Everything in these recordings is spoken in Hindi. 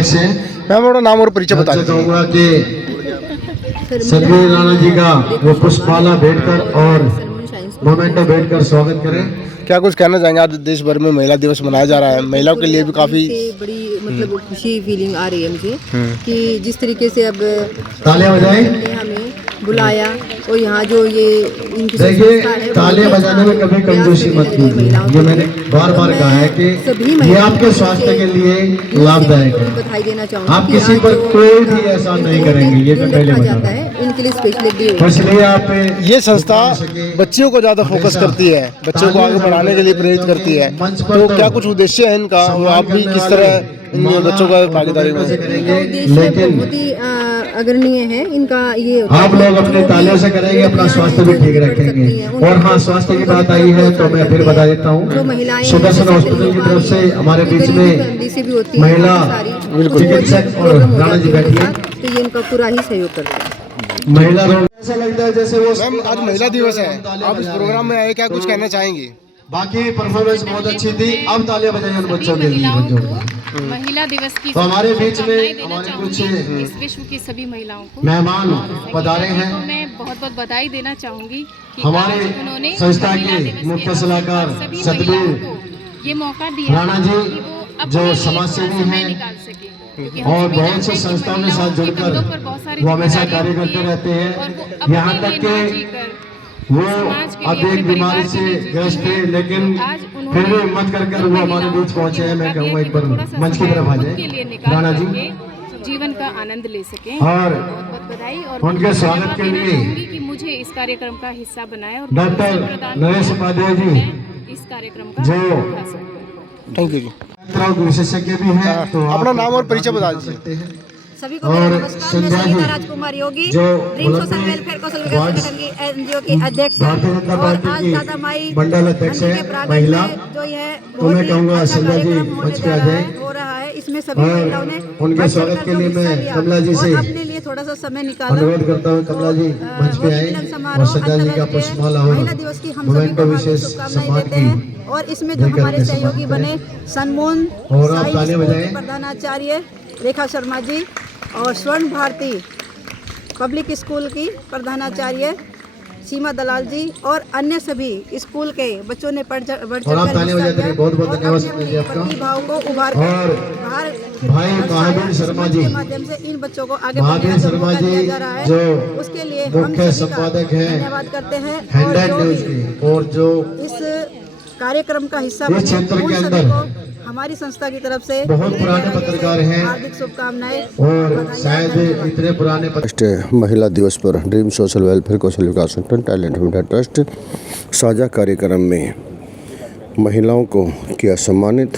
अध्यक्ष हैं। मैं अपना नाम और परिचय बता मैं दूंगा कि सदगुरु राणा जी का वो पुष्पमाला भेंट कर और मोमेंटो भेंट कर स्वागत करें। क्या कुछ कहना चाहेंगे? आज देश भर में महिला दिवस मनाया जा रहा है, महिलाओं के लिए भी काफी बड़ी मतलब खुशी फीलिंग आ रही है मुझे कि जिस तरीके से अब तालियां बजाएं। ने हमें बुलाया और यहाँ जो ये इनकी देखिए, तालियां बजाने में कभी कंजूसी मत कीजिए। ये मैंने बार बार कहा है कि ये आपके स्वास्थ्य के लिए लाभदायक है। बधाई देना चाहूँगी। आप किसी पर कोई भी एहसान नहीं करेंगे, ये मैं पहले बता रहा हूं। इनके लिए स्पेशल डे इसलिए आप ये संस्था बच्चियों को ज्यादा फोकस करती है, बच्चों को आगे बढ़ाने के लिए प्रेरित करती है। तो क्या कुछ उद्देश्य है इनका और आप भी किस तरह इन बच्चों का भागीदारी में? उद्देश्य बहुत ही अग्रणीय है इनका। ये आप लोग अपने तालियों से करेंगे, अपना स्वास्थ्य भी ठीक रखेंगे। और हाँ, स्वास्थ्य की बात आई है तो मैं फिर बता देता हूँ, सुदर्शन हॉस्पिटल की तरफ से हमारे बीच में महिला चिकित्सक और राणा जी बैठी है, तो ये इनका पूरा ही सहयोग करते हैं। महिला रोग ऐसा लगता है जैसे वो मैम, आज महिला दिवस है, आप इस प्रोग्राम में आए, क्या कुछ कहना चाहेंगी? बाकी परफॉर्मेंस बहुत अच्छी थी। अब तालियां बजाइए उन बच्चों के लिए, महिला दिवस की तो हमारे बीच में हमारे कुछ इस विश्व की सभी महिलाओं को मेहमान पधारे हैं। तो मैं बहुत बहुत बधाई देना चाहूंगी कि हमारे आज उन्होंने संस्था महिला के दिवस मुख्य अवसर पर सलाहकार सभी सदगुरु महिलाओं को ये मौका दिया राणा जी, कि वो अपने जो लिए समाजसेवी थोड़ा समय हैं निकाल सके। क्योंकि हम और सभी बहुत जानते से हैं कि संस्थाओं के महिलाओं साथ के जुड़कर कंधों पर बहुत सारी वो हमेशा जिम्मेदारियां कार्य होती करते हैं रहते हैं। और वो अपने यहाँ लिए तक ना कि जीकर वो समाज के अब लिए, एक अपने बीमारी परिवार से के लिए जीती ग्रस्त थे, हैं। लेकिन तो आज उन्होंने फिर भी हिम्मत कर वो हमारे महिलाओं बीच को पहुंचे हैं। मैं मौका कहूँगा दिया एक कि बार थोड़ा सा मंच की समय तरफ आ खुद जाए के लिए निकाल राणा जी, करके जीवन का आनंद ले सकें। और बहुत बहुत बधाई और उनके बहुत स्वागत धन्यवाद के देना लिए चाहूंगी कि मुझे इस कार्यक्रम का हिस्सा बनाया और डॉक्टर अवसर प्रदान नरेश किया। उपाध्याय जी, मैं इस कार्यक्रम का जो उठा सकूं। थैंक यू जी। विशेषज्ञ भी हैं, तो अपना आप नाम और परिचय बता कर दीजिए। सकते हैं। सभी को मेरा और नमस्कार। मैं संध्या संगीता जी, राजकुमार योगी, जो ड्रीम सोशल बुलंदी वेलफेयर कौशल विकास वार्ड संगठन की एनजीओ की अध्यक्ष हैं भारतीय जनता और पार्टी आज की दादा माई मंडल अध्यक्ष मंदिर है के प्रांगण महिला। में जो यह तो मैं बहुत ही कहूँगा अच्छा संध्या जी कार्यक्रम होने मंच पे जा आ रहा जाए। है हो रहा है। इसमें सभी महिलाओं ने और उनके बढ़ स्वागत चढ़कर के जो लिए हिस्सा मैं लिया कमला जी और से अपने लिए थोड़ा सा समय निकाला। अनुरोध करता हूँ, कमला जी मंच पे आए और संध्या जी का पुष्पमाला और महिला दिवस की हम सभी मोमेंटो को हार्दिक विशेष शुभकामनाएं सम्मान देते की हैं। और इसमें जो लेकर हमारे के सहयोगी सम्मानित बने सनमोहन और आप साई तालियां स्कूल बजाएं। के प्रधानाचार्य रेखा शर्मा जी और स्वर्ण भारती पब्लिक स्कूल की प्रधानाचार्य सीमा दलाल जी और अन्य सभी स्कूल के बच्चों ने बढ़ और आप तालियां बजाते रहिए। बहुत बहुत धन्यवाद सुनील जी आपका। प्रतिभाओं को उभार और बाहर भाई महावीर शर्मा जी, के माध्यम से इन बच्चों को आगे महावीर बढ़ने का शर्मा मौका जी दिया जा रहा है। जो उसके लिए हम मुख्य सभी का संपादक हैं धन्यवाद करते हैं और हैंडेड जो न्यूज भी की, और जो इस कार्यक्रम का हिस्सा इस बने क्षेत्र उन के सभी अंदर को हमारी संस्था की तरफ से बहुत पुराने पत्रकार हैं हार्दिक शुभकामनाएं और शायद इतने पुराने राष्ट्रीय महिला दिवस पर ड्रीम सोशल वेलफेयर कौशल विकास संगठन टैलेंट इंडिया ट्रस्ट साझा कार्यक्रम में महिलाओं को किया सम्मानित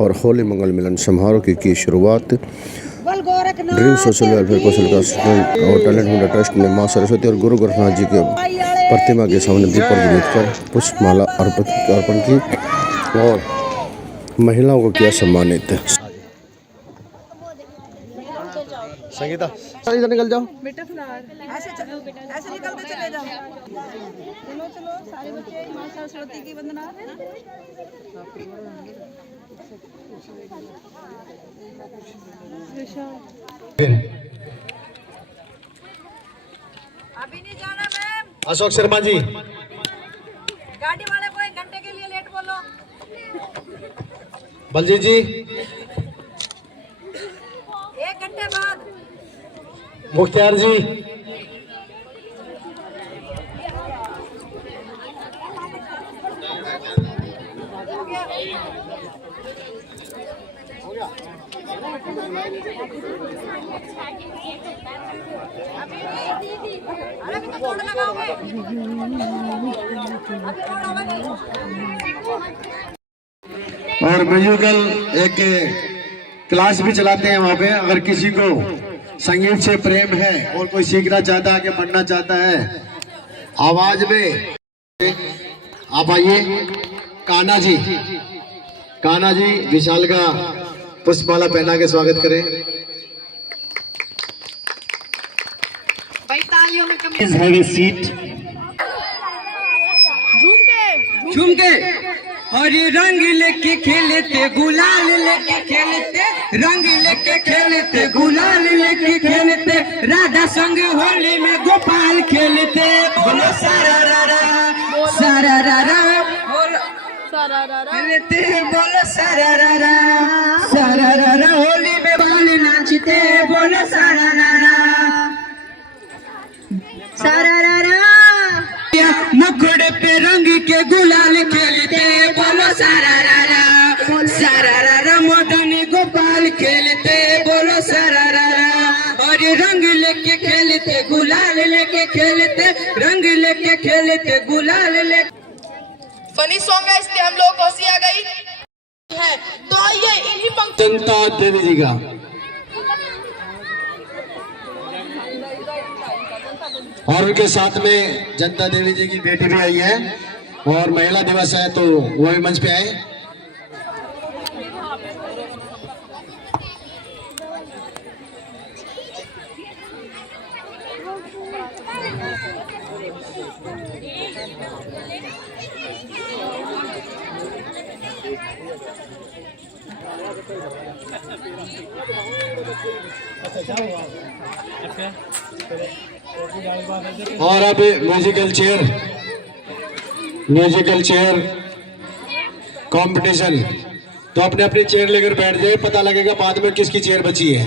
और होली मंगल मिलन समारोह की शुरुआत। ड्रीम सोशल वेलफेयर कौशल विकास संगठन और टैलेंट इंडिया ट्रस्ट ने मां सरस्वती और गुरु गोरखनाथ जी के प्रतिमा के सामने दीप प्रज्वलित कर पुष्पमाला अर्पण की और महिलाओं को किया सम्मानित। संगीता इधर निकल जाओ। बेटा ऐसे निकल के चले जाओ। चलो चलो सारे बच्चे मां सरस्वती की वंदना। अभी नहीं जाना मैम। अशोक शर्मा जी, गाड़ी वाले को 1 घंटे के लिए लेट बोलो। बलजीत जी, 1 घंटे बाद। मुख्तार जी, अरे अभी तो बोर्ड लगाओगे। अभी बोर्ड होगा नहीं। और म्यूजिकल एक क्लास भी चलाते हैं वहाँ पे। अगर किसी को संगीत से प्रेम है और कोई सीखना चाहता है, आगे बढ़ना चाहता है आवाज में, आप आइए। कान्हा जी विशाल का पुष्पमाला पहना के स्वागत करें। Please have a seat. झूम के और रंग लेके खेलते गुलाल लेके खेलते, रंग लेके खेलते गुलाल लेके खेलते, राधा संग होली में गोपाल खेलते। बोलो सारा रारा सारा रारा खेलते, बोलो सारा रारा होली में बाल नाचते। बोलो सारा रारा मुखड़े पे रंग के गुलाल खेलते। बोलो सारा रारा मदनी गोपाल खेलते। बोलो सारा रारा और रंग लेके खेलते गुलाल लेके खेलते, रंग लेके खेलते गुलाल लेके। फनी सॉन्ग है इसलिए हम लोग को हंसी आ गई है। तो आइए इन्हीं जनता देवी जी का और उनके साथ में जनता देवी जी की बेटी भी आई है और महिला दिवस है तो वो भी मंच पे आए। और अब म्यूजिकल चेयर कंपटीशन, तो अपने अपनी चेयर लेकर बैठ जाए, पता लगेगा बाद में किसकी चेयर बची है।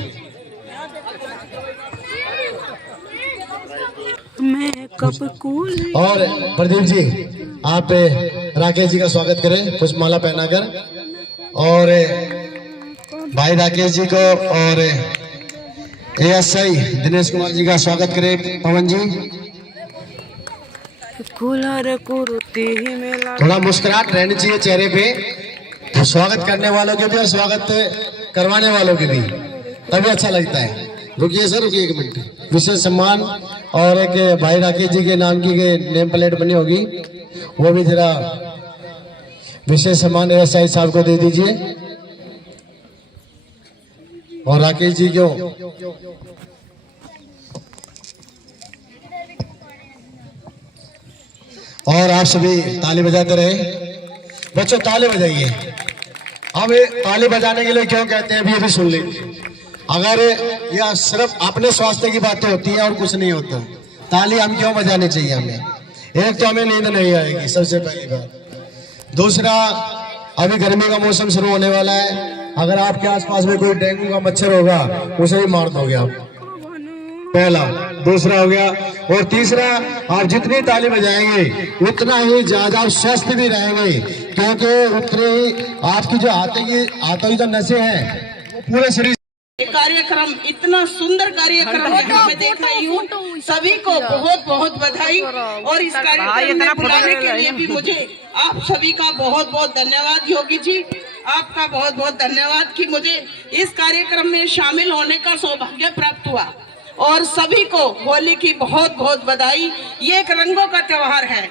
और प्रदीप जी आप राकेश जी का स्वागत करें पुष्पमाला पहनाकर, और भाई राकेश जी को और ASI दिनेश कुमार जी का स्वागत करें। पवन जी थोड़ा मुस्कुराहट रहनी चाहिए चेहरे पे, तो स्वागत करने वालों के भी और स्वागत करवाने वालों के भी, तभी अच्छा लगता है। रुकिए सर, रुकिए 1 मिनट। विशेष सम्मान और एक भाई राकेश जी के नाम की नेम प्लेट बनी होगी, वो भी जरा विशेष सम्मान ASI साहब को दे दीजिए। और राकेश जी को और आप सभी ताली बजाते रहे। बच्चों ताली बजाइए। अब ताली बजाने के लिए क्यों कहते हैं अभी सुन लीजिए। अगर यह सिर्फ अपने स्वास्थ्य की बातें होती है और कुछ नहीं होता, ताली हम क्यों बजानी चाहिए हमें? एक तो हमें नींद नहीं आएगी सबसे पहली बात, दूसरा अभी गर्मी का मौसम शुरू होने वाला है, अगर आपके आसपास में कोई डेंगू का मच्छर होगा उसे भी मार दोगे आप, पहला। दूसरा हो गया, और तीसरा आप जितनी ताली बजाएंगे उतना ही ज्यादा स्वस्थ भी रहेंगे, क्योंकि उतने ही आपकी जो हाथों की जो नसें हैं पूरे शरीर। कार्यक्रम इतना सुंदर कार्यक्रम है, मैं देख रही हूँ। सभी को बहुत बहुत बधाई, और इस कार्यक्रम में बुलाने के लिए भी मुझे आप सभी का बहुत बहुत धन्यवाद। योगी जी आपका बहुत बहुत धन्यवाद कि मुझे इस कार्यक्रम में शामिल होने का सौभाग्य प्राप्त हुआ, और सभी को होली की बहुत बहुत बधाई। ये एक रंगों का त्योहार है,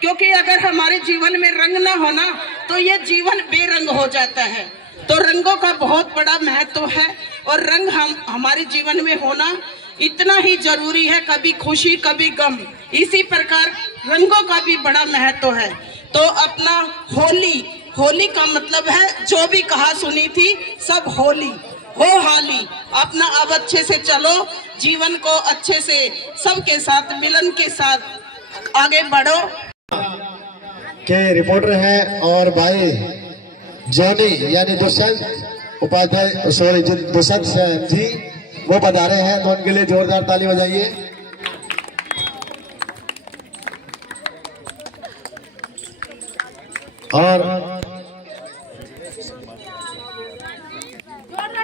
क्योंकि अगर हमारे जीवन में रंग ना होना तो ये जीवन बेरंग हो जाता है। तो रंगों का बहुत बड़ा महत्व है, और रंग हमारे जीवन में होना इतना ही जरूरी है, कभी खुशी कभी गम। इसी प्रकार रंगों का भी बड़ा महत्व है। तो अपना होली का मतलब है, जो भी कहा सुनी थी सब होली हो हाली। अपना अब अच्छे से चलो, जीवन को अच्छे से सबके साथ मिलन के साथ आगे बढ़ो। के रिपोर्टर है और भाई जॉनी यानी दुष्यंत उपाध्याय, सॉरी दुष्यंत जी, वो पधारे हैं, तो उनके लिए जोरदार ताली बजाइए। और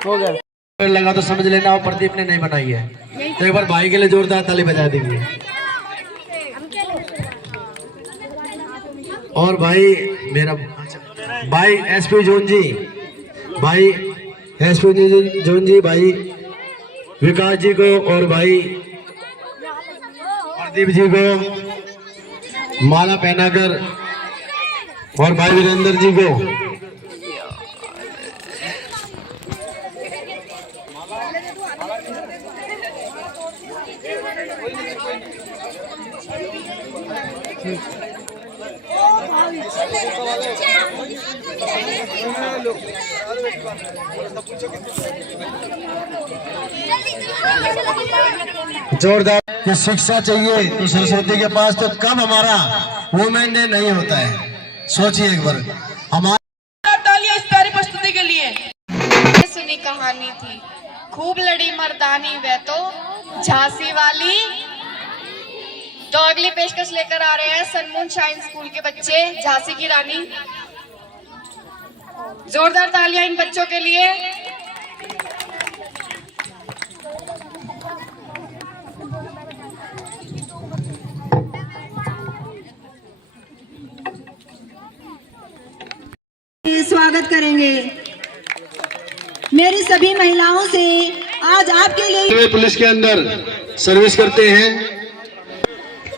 हो गया लगा तो समझ लेना, और प्रदीप ने नहीं बनाई है, तो एक बार भाई के लिए जोरदार ताली बजा दीजिए। और भाई मेरा भाई SP जोन जी, भाई SP जोन जी, भाई विकास जी को, और भाई प्रदीप जी को माला पहनाकर, और भाई वीरेंद्र जी को जोरदार कि शिक्षा चाहिए तो सरस्वती के पास तो कब हमारा वुमेन डे नहीं होता है, सोचिए एक बार। हमारा तालियां इस प्यारी प्रस्तुति के लिए। सुनी कहानी थी, खूब लड़ी मर्दानी वह तो झांसी वाली। तो अगली पेशकश लेकर आ रहे हैं सनमून शाइन स्कूल के बच्चे, झांसी की रानी। जोरदार तालियां इन बच्चों के लिए। स्वागत करेंगे। मेरी सभी महिलाओं से आज आपके लिए पुलिस के अंदर सर्विस करते हैं।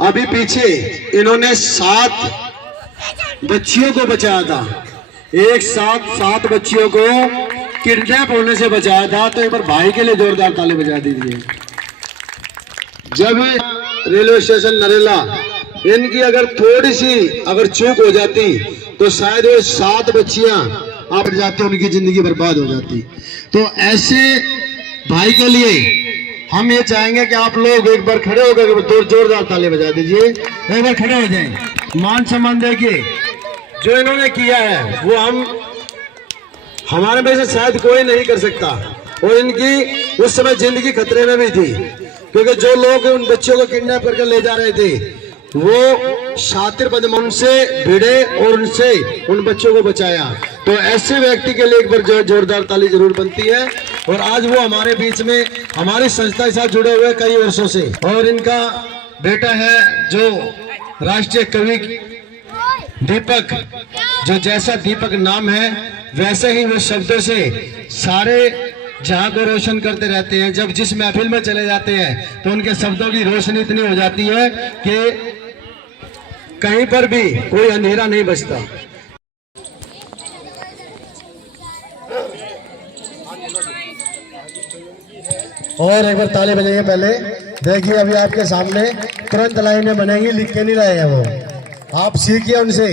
अभी पीछे इन्होंने 7 बच्चियों को बचाया था, एक साथ 7 बच्चियों को किडनैप होने से बचाया था। तो एक बार भाई के लिए जोरदार ताली बजा दीजिए। जब रेलवे स्टेशन नरेला इनकी अगर थोड़ी सी अगर चूक हो जाती तो शायद वो 7 बच्चियां आप जाते, उनकी जिंदगी बर्बाद हो जाती। तो ऐसे भाई के लिए हम ये चाहेंगे कि आप लोग एक बार खड़े होकर जोरदार ताली बजा दीजिए। एक बार खड़े हो जाएं, मान सम्मान देखिए। जो इन्होंने किया है वो हमारे में से शायद कोई नहीं कर सकता। और इनकी उस समय जिंदगी खतरे में भी थी, क्योंकि जो लोग उन बच्चों को किडनैप करके ले जा रहे थे वो शातिर बदमाश से भिड़े और उनसे उन बच्चों को बचाया। तो ऐसे व्यक्ति के लिए एक बार जोरदार ताली जरूर बनती है। और आज वो हमारे बीच में हमारी संस्था के साथ जुड़े हुए कई वर्षों से। और इनका बेटा है जो राष्ट्रीय कवि दीपक, जो जैसा दीपक नाम है वैसे ही वो शब्दों से सारे जहां को रोशन करते रहते हैं। जब जिस महफिल में चले जाते हैं तो उनके शब्दों की रोशनी इतनी हो जाती है कि कहीं पर भी कोई अंधेरा नहीं बचता। और एक बार ताली बजाइए। पहले देखिए, अभी आपके सामने तुरंत लाइनें बनेंगी, लिख के नहीं रहे हैं वो। आप सीखिए उनसे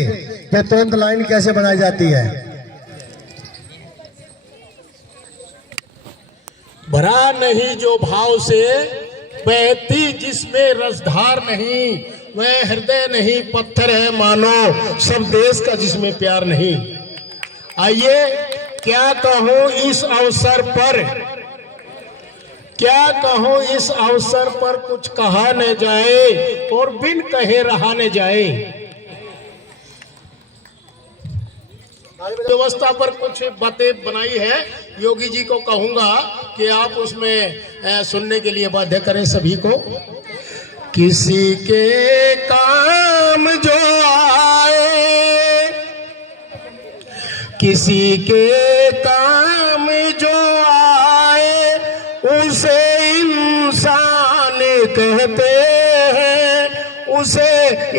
कि तुरंत लाइन कैसे बनाई जाती है। भरा नहीं जो भाव से बहती जिसमें रसधार नहीं, वह हृदय नहीं पत्थर है मानो सब देश का जिसमें प्यार नहीं। आइए क्या कहूँ इस अवसर पर, क्या कहूँ इस अवसर पर, कुछ कहा न जाए और बिन कहे रहा न जाए। व्यवस्था पर कुछ बातें बनाई है, योगी जी को कहूंगा कि आप उसमें सुनने के लिए बाध्य करें सभी को। किसी के काम जो आए, किसी के काम जो आए, उसे इंसान कहते हैं, उसे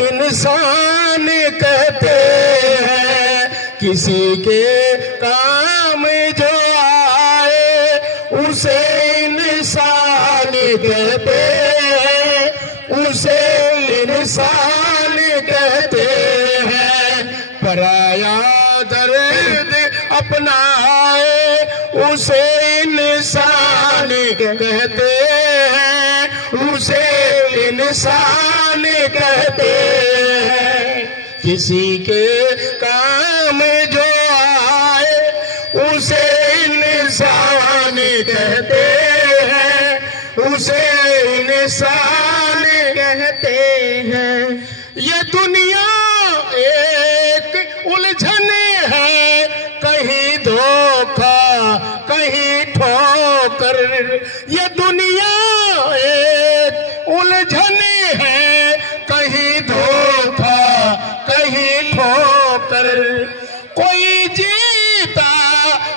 इंसान कहते हैं। किसी के काम जो आए उसे इंसान कहते हैं, उसे इंसान कहते हैं। पराया दर्द अपनाए उसे इंसान कहते हैं, उसे इंसान कहते हैं। किसी के काम जो आए उसे इंसान कहते हैं, उसे इंसान कहते हैं। ये दुनिया एक उलझन है, कहीं धोखा कहीं ठोकर। ये दुनिया एक उलझन है, कहीं धोखा कहीं ठोकर। कोई जीता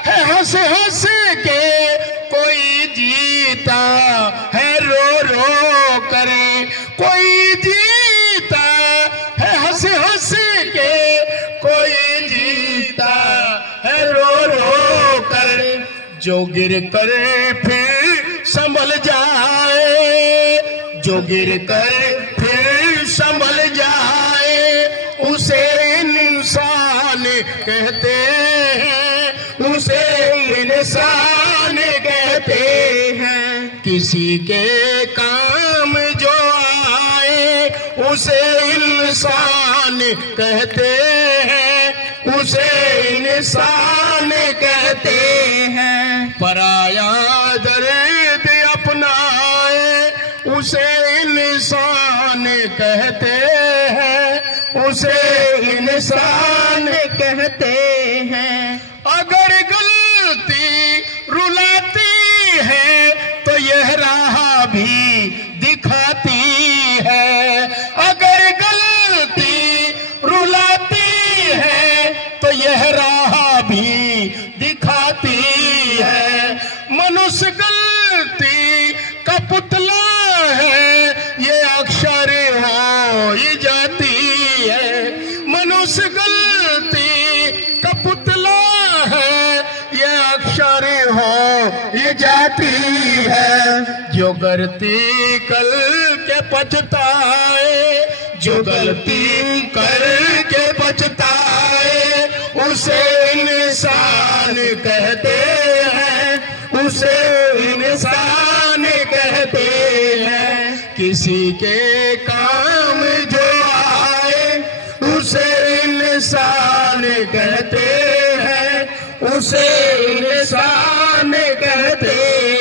है हंस हंस के, कोई जीता है रो रो कर। कोई जीता है हंस हंस के, कोई जीता है रो रो कर। जो गिर कर फिर संभल जाए, जो गिर कर फिर संभल जाए, उसे किसी के काम जो आए उसे इंसान कहते हैं, उसे इंसान कहते हैं। पराया दर्द अपनाए उसे इंसान कहते हैं, उसे इंसान कहते हैं। अगर गलती रुलाती है तो यह राह भी दिखाती है। अगर गलती रुलाती है तो यह राह भी दिखाती है। मनुष्य गलती का पुतला है, ये अक्षर हो ये जाती है। मनुष्य गलती का पुतला है, ये अक्षर हो ये जाती है। जो गलती कल के पछताए, जो गलती कर के पछताए उसे इंसान कहते हैं, उसे इंसान कहते हैं। किसी के काम जो आए उसे इंसान कहते हैं, उसे इंसान कहते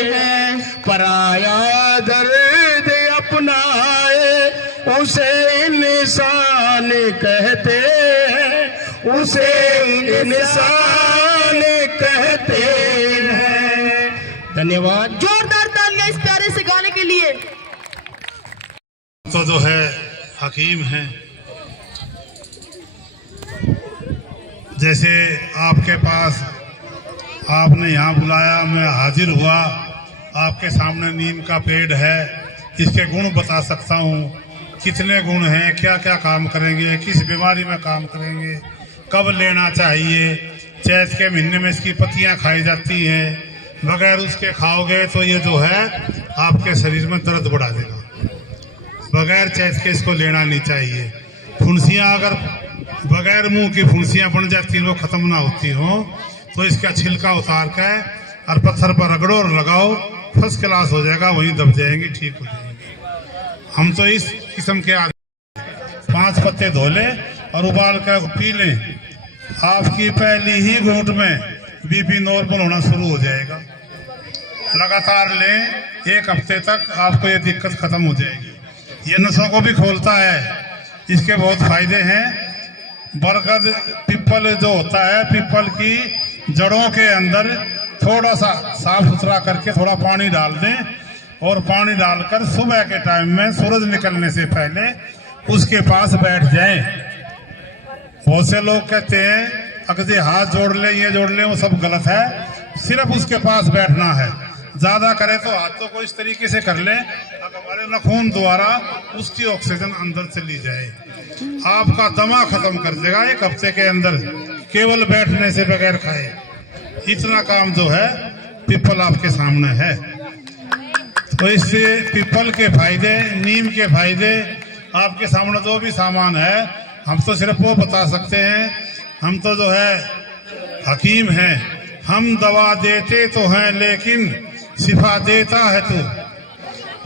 हैं। पराया दर्द अपनाए उसे इंसान कहते हैं, उसे इंसान कहते हैं। धन्यवाद। जोरदार तालियां इस प्यारे से गाने के लिए। तो जो है हकीम हैं, जैसे आपके पास आपने यहाँ बुलाया, मैं हाजिर हुआ। आपके सामने नीम का पेड़ है, इसके गुण बता सकता हूँ, कितने गुण हैं, क्या क्या काम करेंगे, किस बीमारी में काम करेंगे, कब लेना चाहिए। चैत के महीने में इसकी पत्तियाँ खाई जाती हैं, बगैर उसके खाओगे तो ये जो है आपके शरीर में दर्द बढ़ा देगा। बगैर चैत के इसको लेना नहीं चाहिए। फुंसियाँ अगर बगैर मुंह की फुंसियाँ बन जाती हो, ख़त्म ना होती हो, तो इसका छिलका उतार के और पत्थर पर रगड़ो और लगाओ, फर्स्ट क्लास हो जाएगा, वहीं दब जाएंगी, ठीक हो जाएंगी। हम तो इस किस्म के 5 पत्ते धो लें और उबाल कर पी लें, आपकी पहली ही घूंट में बीपी नॉर्मल होना शुरू हो जाएगा। लगातार लें, 1 हफ्ते तक आपको ये दिक्कत खत्म हो जाएगी। ये नसों को भी खोलता है, इसके बहुत फायदे हैं। बरगद पीपल जो होता है, पीपल की जड़ों के अंदर थोड़ा सा साफ सुथरा करके थोड़ा पानी डाल दें और पानी डालकर सुबह के टाइम में सूरज निकलने से पहले उसके पास बैठ जाएं। बहुत से लोग कहते हैं अगर ये हाथ जोड़ ले, ये जोड़ ले, वो सब गलत है। सिर्फ उसके पास बैठना है। ज़्यादा करे तो हाथों को इस तरीके से कर ले, हमारे नाखून द्वारा उसकी ऑक्सीजन अंदर चली जाए, आपका दमा खत्म कर देगा 1 हफ्ते के अंदर, केवल बैठने से बगैर खाए। इतना काम जो है पीपल आपके सामने है। तो इससे पीपल के फायदे, नीम के फायदे आपके सामने जो भी सामान है, हम तो सिर्फ वो बता सकते हैं। हम तो जो है हकीम हैं, हम दवा देते तो हैं लेकिन शिफा देता है तू।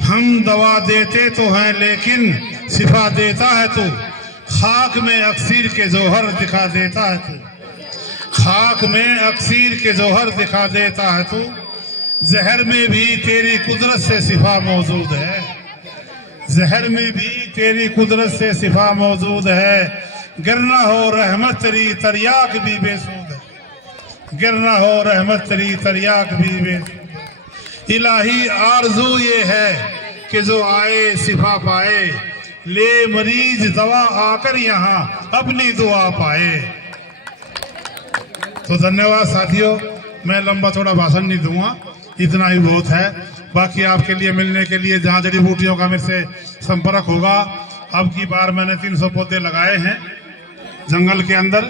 हम दवा देते तो हैं लेकिन शिफा देता है तू। खाक में अक्सीर के जौहर दिखा देता है तू। खाक में अक्सीर के जौहर दिखा देता है तू। जहर में भी तेरी कुदरत से शिफा मौजूद है। जहर में भी तेरी कुदरत से शिफा मौजूद है। गिरना हो रहमत तेरी तरियाक भी बेसूद है। गिरना हो रहमत तेरी तरियाक भी बेसूद। इलाही आरजू ये है कि जो आए शिफा पाए, ले मरीज दवा आकर यहाँ अपनी दुआ पाए। तो धन्यवाद साथियों, मैं लंबा थोड़ा भाषण नहीं दूंगा, इतना ही बहुत है। बाकी आपके लिए मिलने के लिए जहाँ जड़ी बूटियों का मेरे से संपर्क होगा। अब की बार मैंने 300 पौधे लगाए हैं जंगल के अंदर,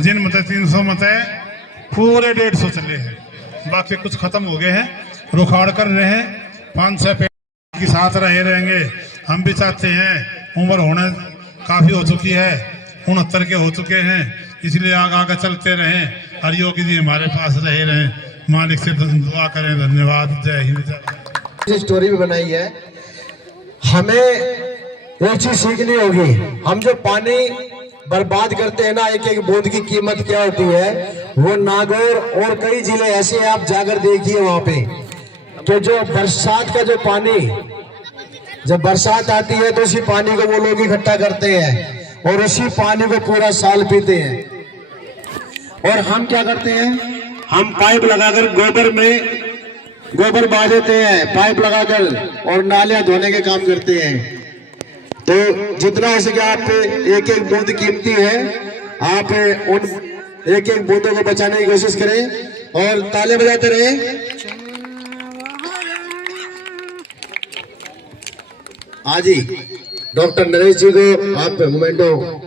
जिन मत 300 मत पूरे 150 चले हैं, बाकी कुछ खत्म हो गए हैं, रुखाड़ कर रहे हैं। 5-6 पेड़ के साथ रहेंगे। हम भी चाहते हैं, उम्र होने काफ़ी हो चुकी है, 69 के हो चुके हैं, इसलिए आगे चलते रहें। हर योगी जी हमारे पास रहे रहें, मालिक से दुआ करें। धन्यवाद। जय हिंद। स्टोरी भी बनाई है। हमें एक चीज सीखनी होगी, हम जो पानी बर्बाद करते हैं ना, एक एक बूंद की कीमत क्या होती है। वो नागौर और कई जिले ऐसे हैं, आप जाकर देखिए वहां पे, तो जो बरसात का जो पानी, जब बरसात आती है तो उसी पानी को वो लोग इकट्ठा करते हैं और उसी पानी को पूरा साल पीते हैं। और हम क्या करते हैं, हम पाइप लगाकर गोबर बहा देते हैं, पाइप लगाकर, और नालियां धोने के काम करते हैं। तो जितना हो सके आप एक एक बूंद कीमती है, आप उन एक एक बूंदों को बचाने की कोशिश करें और ताले बजाते रहे। हाँ जी, डॉक्टर नरेश जी को आप मोमेंटो।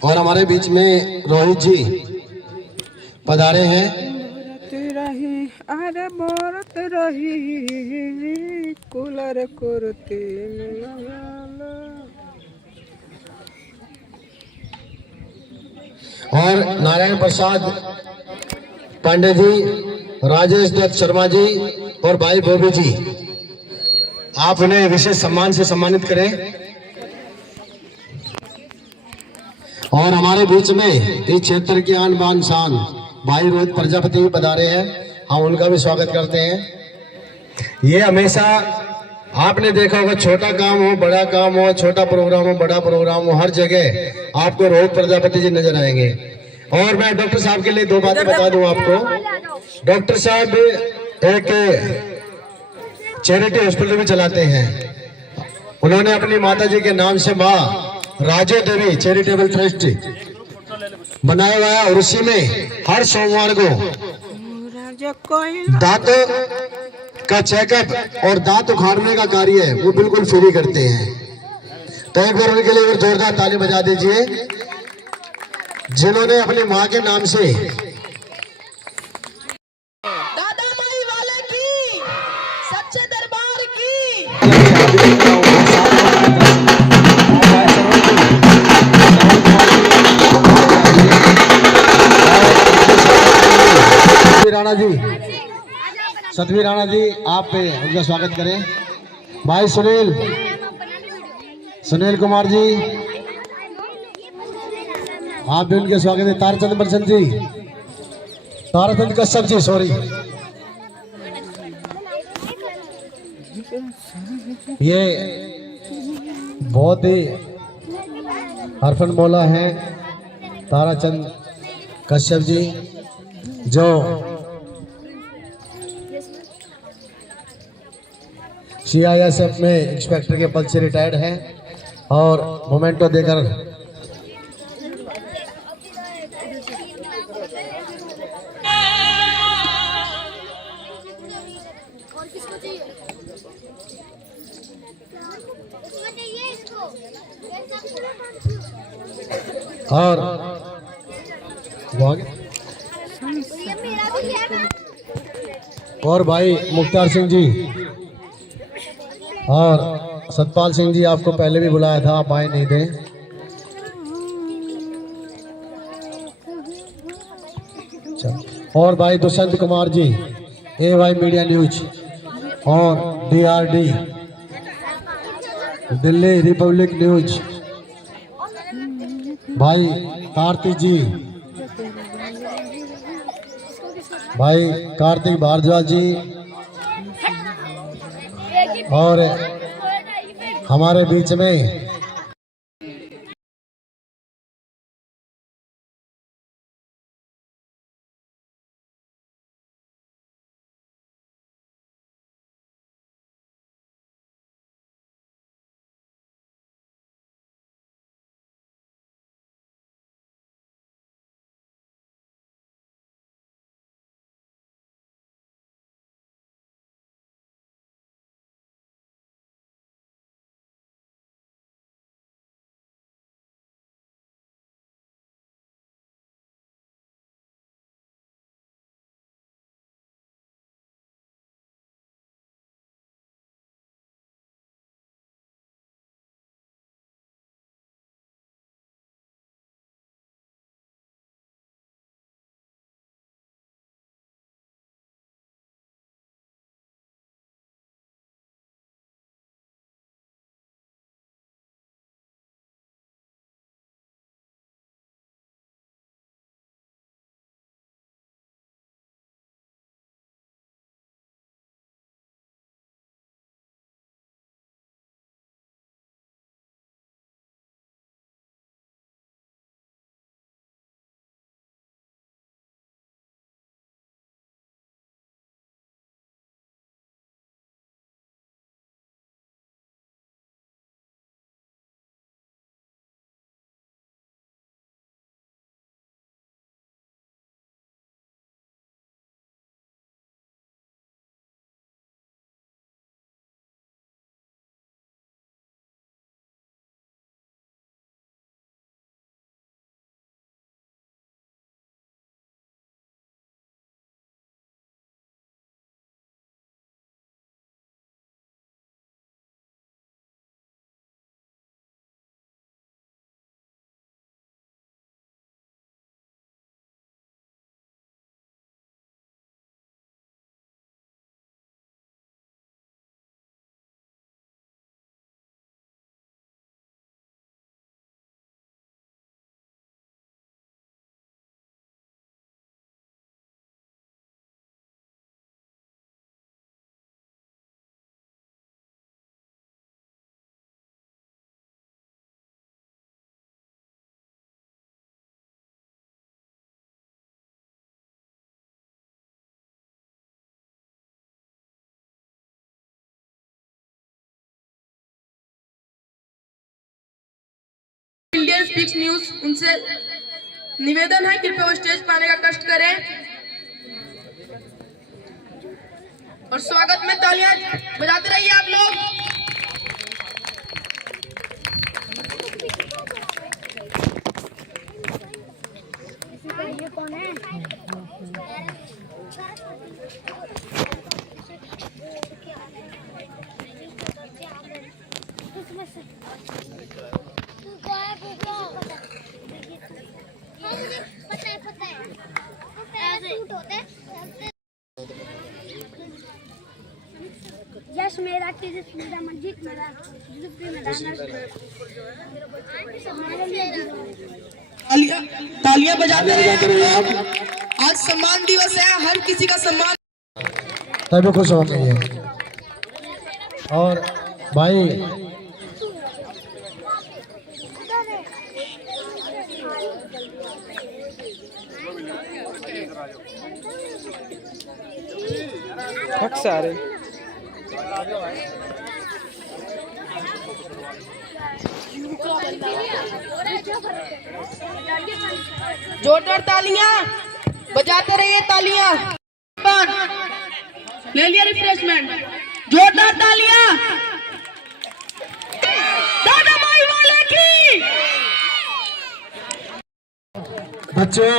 और हमारे बीच में रोहित जी पधारे हैं। अरे बरत रही कूलर कुर्ती। और नारायण प्रसाद पांडे जी, राजेश दत्त शर्मा जी और भाई बोबी जी, आप उन्हें विशेष सम्मान से सम्मानित करें। और हमारे बीच में इस क्षेत्र की आन बान शान भाई रोहित प्रजापति भी पधारे हैं, हम उनका भी स्वागत करते हैं। ये हमेशा आपने देखा होगा, छोटा काम हो बड़ा काम हो, छोटा प्रोग्राम हो बड़ा प्रोग्राम हो, हर जगह आपको रोहित प्रजापति जी नजर आएंगे। और मैं डॉक्टर साहब के लिए दो बातें बता दूं आपको। डॉक्टर साहब एक चैरिटी हॉस्पिटल भी चलाते हैं। उन्होंने अपनी माता जी के नाम से माँ राजो देवी चैरिटेबल ट्रस्ट बनाया हुआ है, और उसी में हर सोमवार को दांतों का चेकअप और दांत उखाड़ने का कार्य है वो बिल्कुल फ्री करते हैं। तो एक बार उनके लिए जोरदार ताली बजा दीजिए, जिन्होंने अपनी माँ के नाम से। दादा माई वाले की, सच्चे दरबार की। राणा जी, सतवीर राणा जी, आप उनका स्वागत करें। भाई सुनील कुमार जी, आप भी उनके स्वागत है। तारचंद बंसल जी, तारचंद कश्यप जी, सॉरी, ये बहुत ही हरफन मौला है ताराचंद कश्यप जी, जो CISF में इंस्पेक्टर के पद से रिटायर्ड हैं और मोमेंटो देकर और भाई मुख्तार सिंह जी और सतपाल सिंह जी, आपको पहले भी बुलाया था, आप आए नहीं थे। और भाई Dushyant Kumar ji, AY media news और DRD दिल्ली रिपब्लिक न्यूज, भाई कार्तिक जी, भाई कार्तिक भारद्वाज जी, और हमारे बीच में पिक्स न्यूज, उनसे निवेदन है कृपया वो स्टेज पर आने का कष्ट करें और स्वागत में तालियां बजाते रहिए आप लोग। ये कौन है? यश मेरा, तेजस मेरा, मंजीत मेरा, तालियां बजाते रहिए आप। आज सम्मान दिवस है, हर किसी का सम्मान तभी खुश होंगे ये। और भाई सारे जोरदार तालियां बजाते रहिए, तालियां। ले लिया रिफ्रेशमेंट, जोरदार तालियां। दादा माई वाले की। बच्चों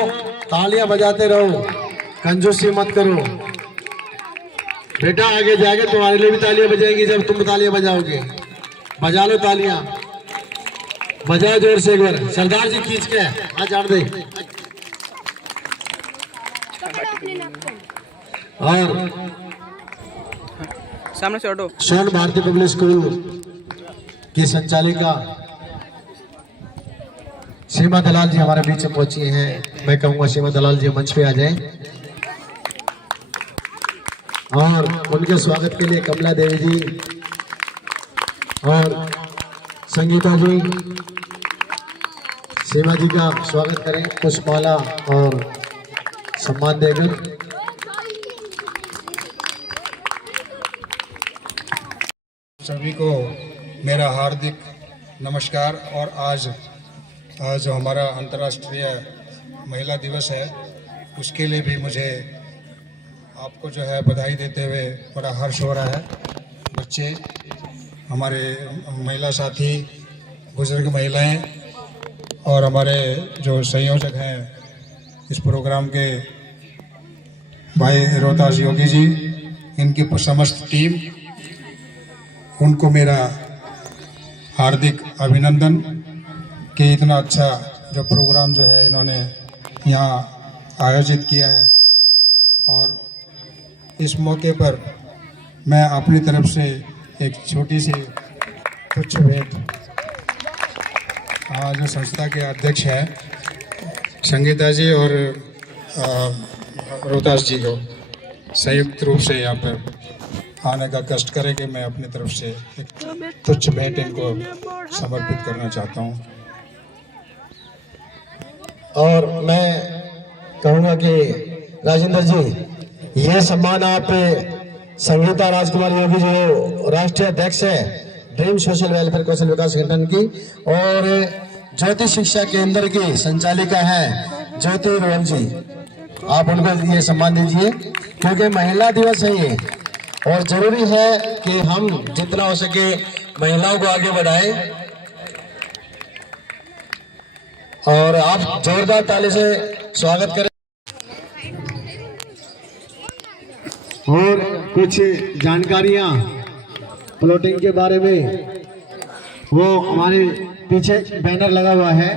तालियां बजाते रहो, कंजूसी मत करो। बेटा आगे जाके तुम्हारे लिए भी तालियां बजाएंगी जब तुम तालियां बजाओगे। बजा लो तालियां, बजाओ जोर से एक बार। सरदार जी खींच के आ झाड़ दे। और सामने से हटो। स्वर्ण भारती पब्लिक स्कूल की संचालिका सीमा दलाल जी हमारे बीच में पहुंची हैं। मैं कहूंगा सीमा दलाल जी मंच पे आ जाएं और उनके स्वागत के लिए कमला देवी जी और संगीता जी सीमा जी का स्वागत करें पुष्पमाला और सम्मान देकर। सभी को मेरा हार्दिक नमस्कार। और आज जो हमारा अंतर्राष्ट्रीय महिला दिवस है उसके लिए भी मुझे आपको जो है बधाई देते हुए बड़ा हर्ष हो रहा है। बच्चे, हमारे महिला साथी, बुजुर्ग महिलाएं और हमारे जो संयोजक हैं इस प्रोग्राम के भाई रोहतास योगी जी, इनकी समस्त टीम, उनको मेरा हार्दिक अभिनंदन कि इतना अच्छा जो प्रोग्राम जो है इन्होंने यहाँ आयोजित किया है। और इस मौके पर मैं अपनी तरफ से एक छोटी सी कुछ भेंट जो संस्था के अध्यक्ष हैं संगीता जी और रोहतास जी को संयुक्त रूप से यहाँ पर आने का कष्ट करेंगे। मैं अपनी तरफ से एक तुच्छ भेंट इनको समर्पित करना चाहता हूँ। और मैं कहूँगा कि राजेंद्र जी ये सम्मान आप संगीता राजकुमार योगी जो राष्ट्रीय अध्यक्ष है ड्रीम सोशल वेलफेयर कौशल विकास संगठन की और ज्योति शिक्षा केंद्र की संचालिका है ज्योति रोहन जी, आप उनको ये सम्मान दीजिए क्योंकि महिला दिवस है ये और जरूरी है कि हम जितना हो सके महिलाओं को आगे बढ़ाएं। और आप जोरदार ताली से स्वागत करें। और कुछ जानकारियां प्लॉटिंग के बारे में वो हमारे पीछे बैनर लगा हुआ है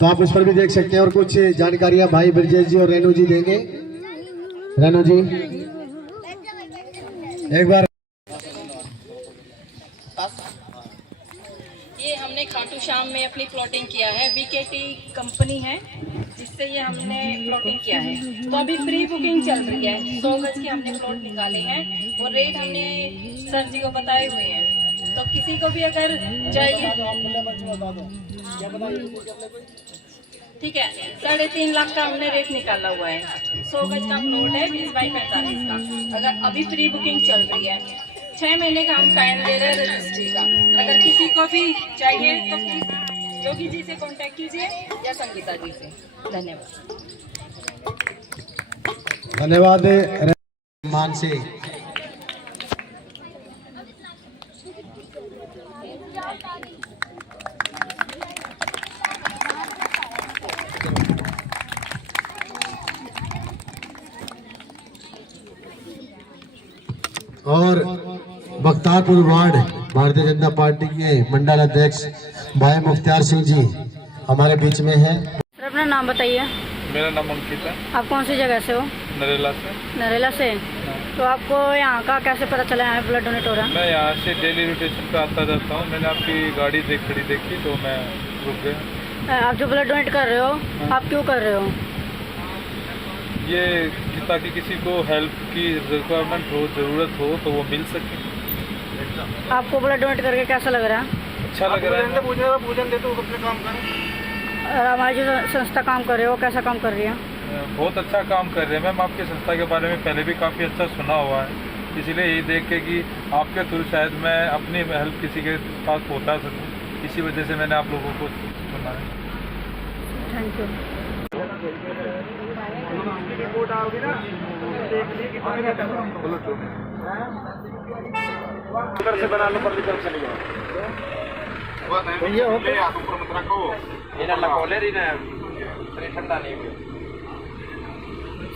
तो आप उस पर भी देख सकते हैं। और कुछ जानकारियां भाई ब्रजेश जी और रेणु जी देंगे। रेणु जी एक बार। ये हमने खाटू श्याम में अपनी प्लॉटिंग किया है। वीकेटी कंपनी है जिससे ये हमने प्लॉटिंग किया है। तो अभी प्री बुकिंग चल रही है। 100 गज के हमने प्लॉट निकाले हैं और रेट हमने सर जी को बताए हुए हैं। तो किसी को भी अगर चाहिए, ठीक है, 3.5 लाख का हमने रेट निकाला हुआ है। 100 गज का प्लॉट है 20 बाई 45 का। अगर अभी प्री बुकिंग चल रही है, 6 महीने का हम टाइम दे रहे हैं रजिस्ट्री का। अगर किसी को भी चाहिए तो योगी जी से कांटेक्ट कीजिए या संगीता जी से। धन्यवाद। धन्यवाद मान से। और बख्तारपुर वार्ड भारतीय जनता पार्टी के मंडल अध्यक्ष भाई मुख्तार सिंह जी हमारे बीच में हैं। सर अपना नाम बताइए। मेरा नाम अंकित है। आप कौन सी जगह से हो? नरेला से। नरेला से। तो आपको यहाँ का कैसे पता चला यहाँ ब्लड डोनेट हो रहा है? मैं यहाँ से डेली रोटेशन पे आता जाता हूँ। मैंने आपकी गाड़ी खड़ी देखी तो मैं रुक गया। आप जो ब्लड डोनेट कर रहे हो आप क्यों कर रहे हो? ये ताकि किसी को हेल्प की रिक्वायरमेंट हो, ज़रूरत हो तो वो मिल सके। आपको ब्लड डोनेट करके कैसा लग रहा है? अच्छा लग रहा है। पूजन देते हो अपने काम करें। और हमारी जो संस्था काम कर रही है वो कैसा काम कर रही है? बहुत अच्छा काम कर रहे हैं मैम। आपकी संस्था के बारे में पहले भी काफ़ी अच्छा सुना हुआ है, इसीलिए यही देख के कि आपके थ्रू शायद मैं अपनी हेल्प किसी के पास पहुँचा सकूँ, इसी वजह से मैंने आप लोगों को सुना है। Thank you. से बना लो, पर तरफ से नहीं ठंडा नहीं।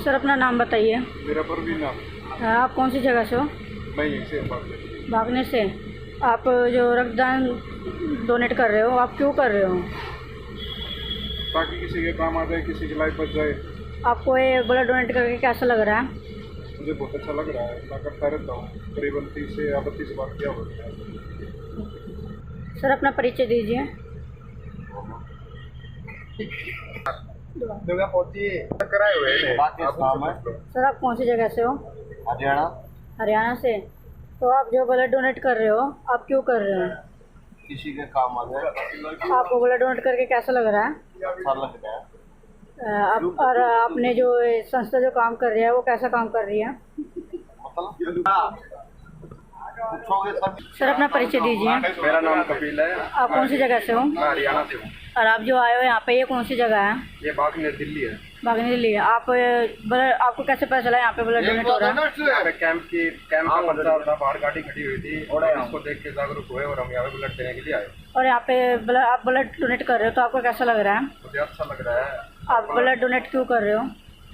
सर अपना नाम बताइए। मेरा परवीन नाम। आप कौन सी जगह से हो? मैं यहीं से भागने से। आप जो रक्तदान डोनेट कर रहे हो आप क्यों कर रहे हो? ताकि किसी के काम आ जाए, किसी की लाइफ बच जाए। आपको ये ब्लड डोनेट करके कैसा लग रहा है? मुझे बहुत अच्छा लग रहा है। मैं करता रहता हूँ, करीबन 30 से 32 बार किया होता है। सर अपना परिचय दीजिए। कराए हुए हैं। सर आप कौन सी जगह से हो? हरियाणा। हरियाणा से। तो आप जो ब्लड डोनेट कर रहे हो आप क्यों कर रहे हो? किसी के काम आ जाए। आपको ब्लड डोनेट करके कैसा लग रहा है? अच्छा लग रहा है। और आपने जो संस्था जो काम कर रही है वो कैसा काम कर रही है? सर अपना परिचय दीजिए। मेरा नाम कपिल है। आप कौन सी जगह से हो? मैं हरियाणा से हूँ। और आप जो आए हो यहाँ पे ये कौन सी जगह है? ये बागनेर दिल्ली है। भागने के लिए आपको कैसे पता चला यहाँ पे ब्लड डोनेट हो रहा है? कैंप का प्रचार था, बाहर गाड़ी खड़ी हुई थी और इसको देख के जागरूक हुए और हम यहाँ पे ब्लड देने के लिए आए। और यहाँ पे आप ब्लड डोनेट कर रहे हो तो आपको कैसा लग रहा है? मुझे अच्छा लग रहा है। आप ब्लड डोनेट क्यों कर रहे हो?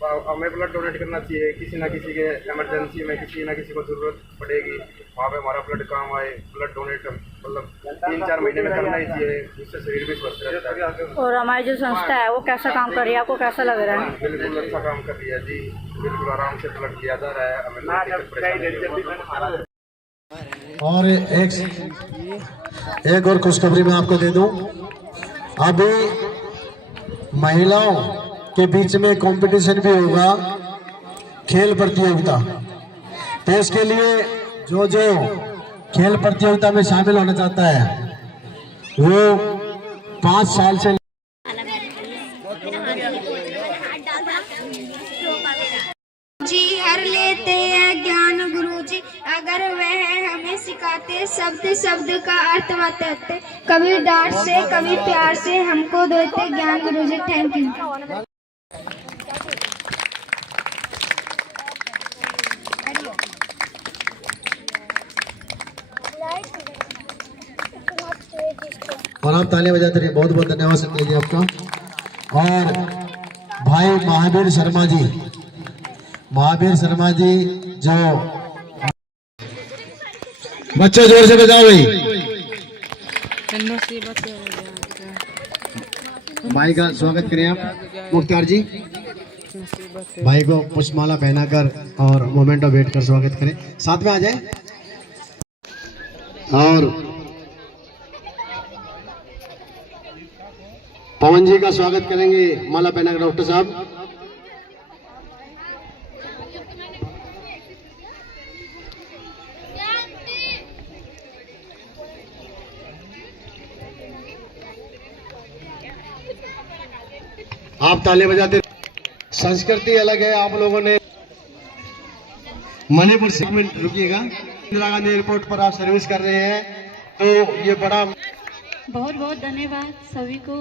हमें ब्लड डोनेट करना चाहिए। किसी ना किसी के इमरजेंसी में किसी ना किसी को ज़रूरत पड़ेगी, वहाँ पे हमारा ब्लड काम आए। ब्लड डोनेट मतलब 3-4 महीने में करना ही चाहिए, जिससे शरीर भी स्वस्थ रहता है। और हमारी जो संस्था है वो कैसा काम कर रही है, आपको कैसा लग रहा है? बिल्कुल अच्छा काम कर रही है जी। बिल्कुल आराम से ब्लड लिया जा रहा है। हमें और एक और खुशखबरी मैं आपको दे दूं। अभी महिलाओं के बीच में कंपटीशन भी होगा, खेल प्रतियोगिता। तो इसके लिए जो खेल प्रतियोगिता में शामिल होना चाहता है वो 5 साल से जी हर लेते हैं ज्ञान गुरु जी, अगर वह हमें सिखाते शब्द शब्द का अर्थ बताते, कभी डांट से कभी प्यार से हमको देते ज्ञान गुरु जी। Thank you. और आप तालियां बजाते रहिए। बहुत बहुत धन्यवाद संजय जी आपका। और भाई महावीर शर्मा जी जो बच्चे जोर से बजाओ भाई। भाई का स्वागत करें आप मुख्तार जी। भाई को पुष्पमाला पहनाकर और मोमेंट ऑफ वेट कर स्वागत करें। साथ में आ जाए। और पवन जी का स्वागत करेंगे माला पहनाकर डॉक्टर साहब। आप ताले बजाते। संस्कृति अलग है। आप लोगों ने मणिपुर से रुकिएगा। इंदिरा गांधी एयरपोर्ट पर आप सर्विस कर रहे हैं तो ये बड़ा बहुत बहुत धन्यवाद सभी को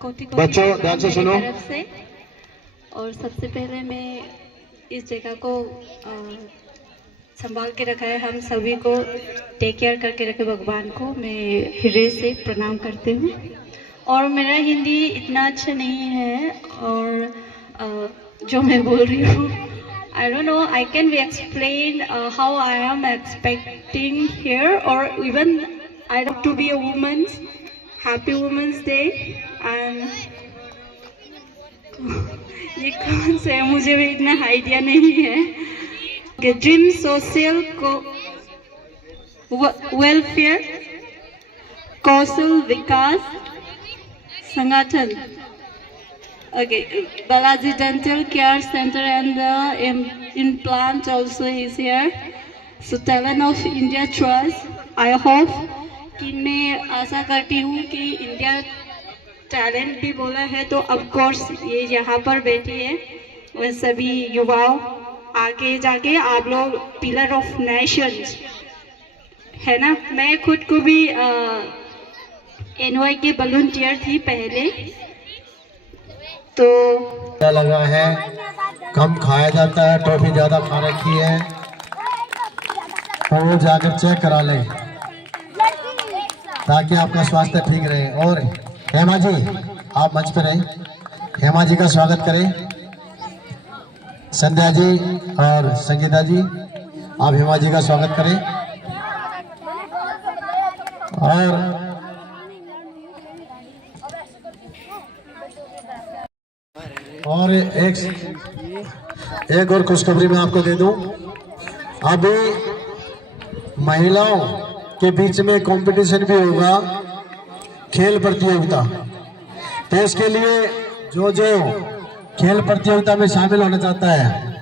कोटि बच्चों ध्यान से सुनो। तरफ से। और सबसे पहले मैं इस जगह को संभाल के रखा है, हम सभी को टेक केयर करके रखे भगवान को मैं हृदय से प्रणाम करती हूँ। और मेरा हिंदी इतना अच्छा नहीं है और जो मैं बोल रही हूँ I don't know, I can be explain how I am expecting here, or even I want to be a woman. Happy Women's Day and ये कौन से है मुझे भी इतना आइडिया नहीं है। ड्रीम सोशल को वेलफेयर कौशल विकास संगठन, okay, Balaji Dental Care Center and the implant also is here. So Talent of India Trust, I hope कि मैं आशा करती हूँ कि इंडिया टैलेंट भी बोला है तो ऑफ कोर्स ये यहाँ पर बैठी है वह सभी युवाओं आगे जाके आप लोग पिलर ऑफ नेशंस है ना। मैं खुद को भी एनवाई के वॉलंटियर थी पहले तो क्या लगा है, कम खाया जाता है, टॉफी ज्यादा खा रखी है तो वो जाकर चेक करा लें ताकि आपका स्वास्थ्य ठीक रहे। और हेमा जी आप मंच पर रहें, हेमा जी का स्वागत करें। संध्या जी और संगीता जी आप हेमा जी का स्वागत करें। और एक और खुशखबरी मैं आपको दे दूं, अभी महिलाओं के बीच में कंपटीशन भी होगा, खेल प्रतियोगिता। तो इसके लिए जो जो खेल प्रतियोगिता में शामिल होना चाहता है